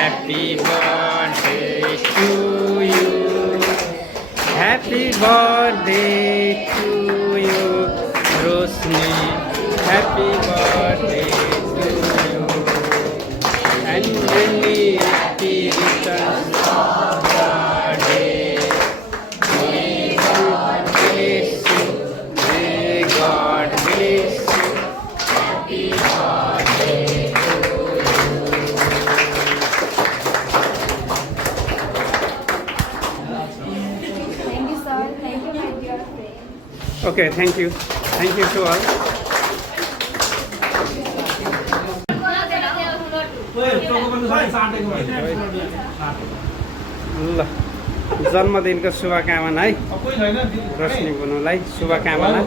Happy birthday to you. Happy birthday to you, Rosni. Happy birthday to you. And many happy returns of the day. May God bless you. May God bless you. Happy birthday to you. Thank you, sir. Thank you, my dear friend. Okay, thank you. Thank you to all. ल जन्मदिनको शुभकामना है रोशनी बुनुलाई शुभकामना।